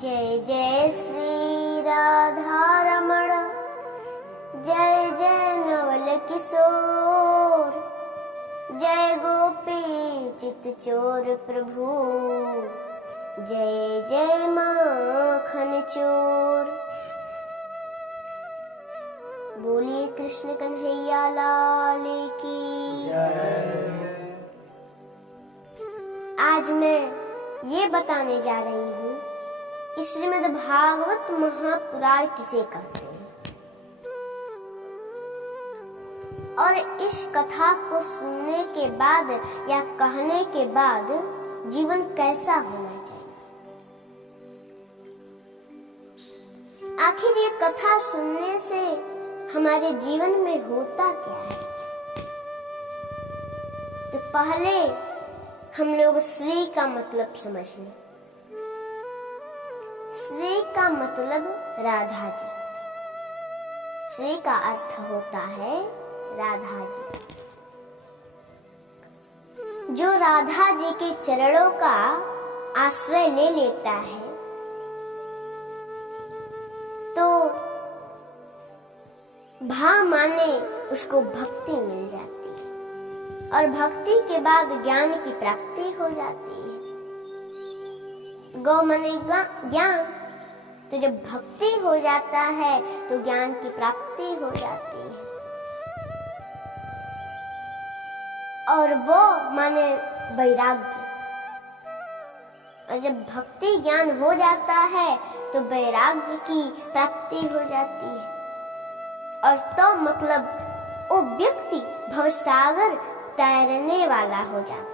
जय जय श्री राधा रमण, जय जय नवल किशोर, जय गोपी चित चोर प्रभु, जय जय माखन चोर। बोलिए कृष्ण कन्हैया लाल की। आज मैं ये बताने जा रही हूँ कि श्रीमद् भागवत महापुराण किसे कहते हैं और इस कथा को सुनने के बाद या कहने के बाद जीवन कैसा होना चाहिए। आखिर ये कथा सुनने से हमारे जीवन में होता क्या है। तो पहले हम लोग श्री का मतलब समझ लें। श्री का मतलब राधा जी। श्री का अर्थ होता है राधा जी। जो राधा जी के चरणों का आश्रय ले लेता है तो भा माने उसको भक्ति मिल जाती है और भक्ति के बाद ज्ञान की प्राप्ति हो जाती है। गौ माने ज्ञान, तो जब भक्ति हो जाता है तो ज्ञान की प्राप्ति हो जाती है और वो माने वैराग्य। और जब भक्ति ज्ञान हो जाता है तो वैराग्य की प्राप्ति हो जाती है और तो मतलब वो व्यक्ति भवसागर तैरने वाला हो जाता है।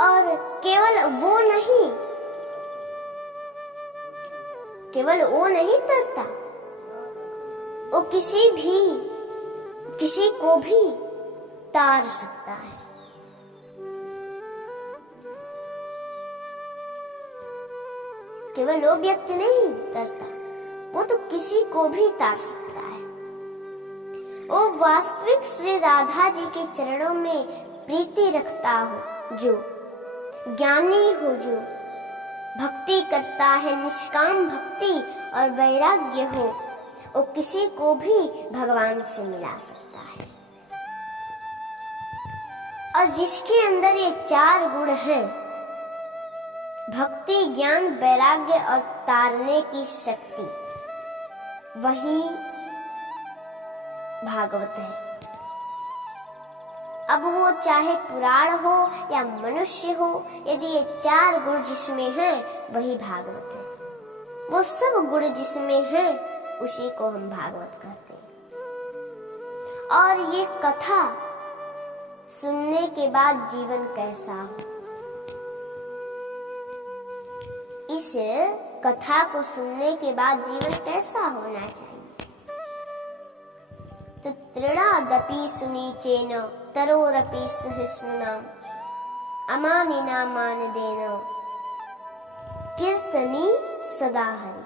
और केवल वो नहीं तरता, वो किसी को भी तार सकता है। केवल वो व्यक्ति नहीं तरता, वो तो किसी को भी तार सकता है। वो वास्तविक श्री राधा जी के चरणों में प्रीति रखता हो, जो ज्ञानी हो, जो भक्ति करता है, निष्काम भक्ति और वैराग्य हो, वो किसी को भी भगवान से मिला सकता है। और जिसके अंदर ये चार गुण हैं, भक्ति, ज्ञान, वैराग्य और तारने की शक्ति, वही भागवत है। अब वो चाहे पुराण हो या मनुष्य हो, यदि ये चार गुण जिसमें हैं वही भागवत है। वो सब गुण जिसमें हैं उसी को हम भागवत कहते हैं। और ये कथा सुनने के बाद जीवन कैसा हो, इस कथा को सुनने के बाद जीवन कैसा होना चाहिए। तो तृणादपि सुनीचेन तरोरपि सहिष्णुनाम अमानिना मानदेन कीर्तनी सदा हरि।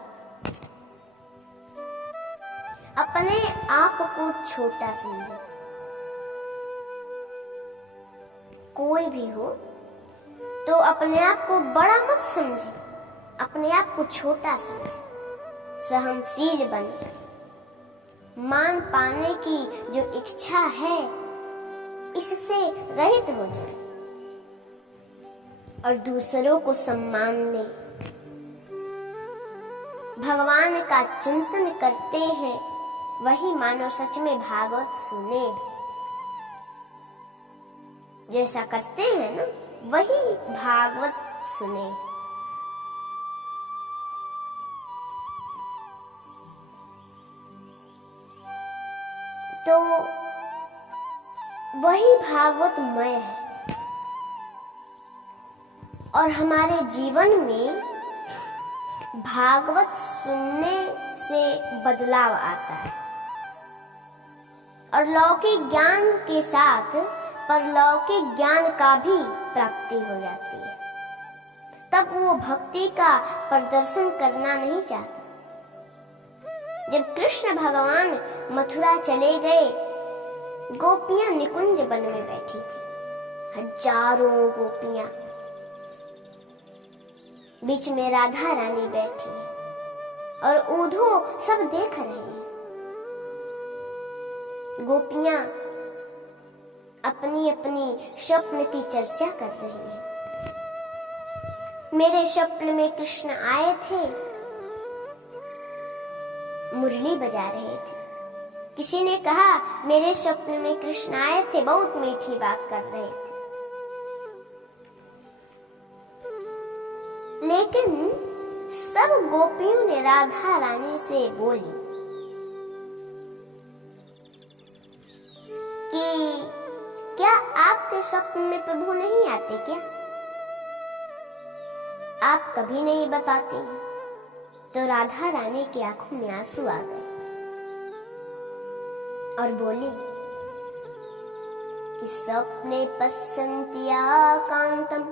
अपने आप को छोटा समझे। कोई भी हो तो अपने आप को बड़ा मत समझे, अपने आप को छोटा समझे, सहनशील बने। मान पाने की जो इच्छा है इससे रहित हो जाए और दूसरों को सम्मान दे। भगवान का चिंतन करते हैं वही मानो सच में भागवत सुने। जैसा करते हैं ना वही भागवत सुने। तो वही भागवतमय है और हमारे जीवन में भागवत सुनने से बदलाव आता है और लौकिक ज्ञान के साथ परलौकिक ज्ञान का भी प्राप्ति हो जाती है। तब वो भक्ति का प्रदर्शन करना नहीं चाहता। जब कृष्ण भगवान मथुरा चले गए, गोपियां निकुंज वन में बैठी थी, हजारों गोपियां, बीच में राधा रानी बैठी है और उधो सब देख रहे हैं। गोपियां अपनी अपनी स्वप्न की चर्चा कर रही हैं। मेरे स्वप्न में कृष्ण आए थे, मुरली बजा रहे थे। किसी ने कहा मेरे स्वप्न में कृष्ण आए थे, बहुत मीठी बात कर रहे थे। लेकिन सब गोपियों ने राधा रानी से बोली कि क्या आपके स्वप्न में प्रभु नहीं आते क्या? आप कभी नहीं बताती हैं। तो राधा रानी की आंखों में आंसू आ गए और बोली कि स्वप्ने पश्यन्त्या कांतम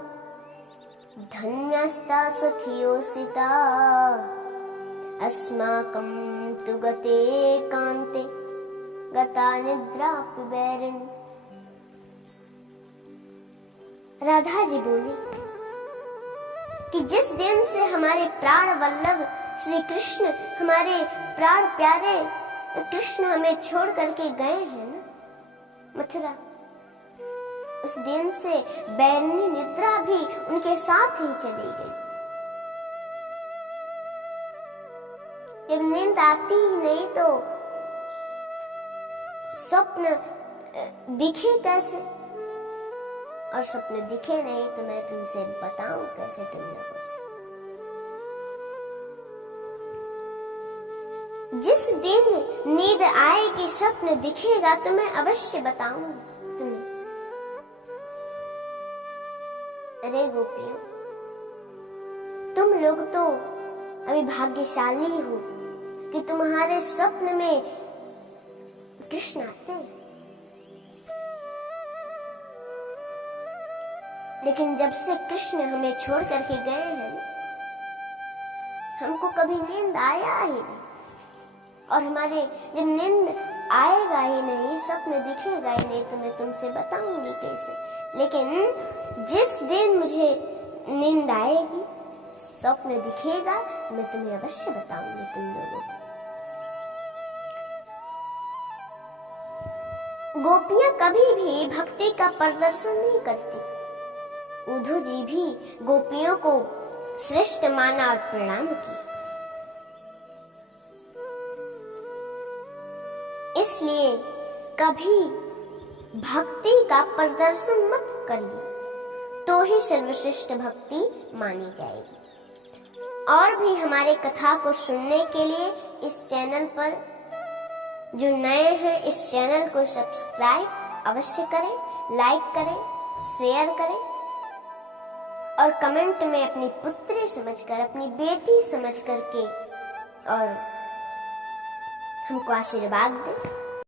धन्यस्ता सखियोसिता अस्माकं तु गते कांते गता निद्रापि वैरिणी। राधा जी बोली कि जिस दिन से हमारे प्राण वल्लभ श्री कृष्ण, हमारे प्राण प्यारे कृष्ण हमें छोड़ करके गए हैं ना मथुरा, उस दिन से बैरिणी निद्रा भी उनके साथ ही चली गई। जब नींद आती ही नहीं तो स्वप्न दिखे कैसे, और स्वप्न दिखे नहीं तो मैं तुमसे बताऊं कैसे तुम लोगों से। जिस दिन नींद आएगी, स्वप्न दिखेगा तो मैं अवश्य बताऊंगी तुम्हें। अरे गोपियों, तुम लोग तो अभी भाग्यशाली हो कि तुम्हारे स्वप्न में कृष्ण आते हैं। लेकिन जब से कृष्ण हमें छोड़ करके गए हैं, हमको कभी नींद आया ही नहीं। और हमारे जब नींद आएगा ही नहीं, स्वप्न दिखेगा ही नहीं, तो मैं तुमसे बताऊंगी कैसे। लेकिन जिस दिन मुझे नींद आएगी, स्वप्न दिखेगा, मैं तुम्हें अवश्य बताऊंगी तुम लोगों को। गोपियां कभी भी भक्ति का प्रदर्शन नहीं करती। उद्धव जी भी गोपियों को श्रेष्ठ माना और प्रणाम किया। इसलिए कभी भक्ति का प्रदर्शन मत करिए, तो ही सर्वश्रेष्ठ भक्ति मानी जाएगी। और भी हमारे कथा को सुनने के लिए इस चैनल पर जो नए हैं, इस चैनल को सब्सक्राइब अवश्य करें, लाइक करें, शेयर करें और कमेंट में अपनी पुत्री समझकर, अपनी बेटी समझ करके और हमको आशीर्वाद दें।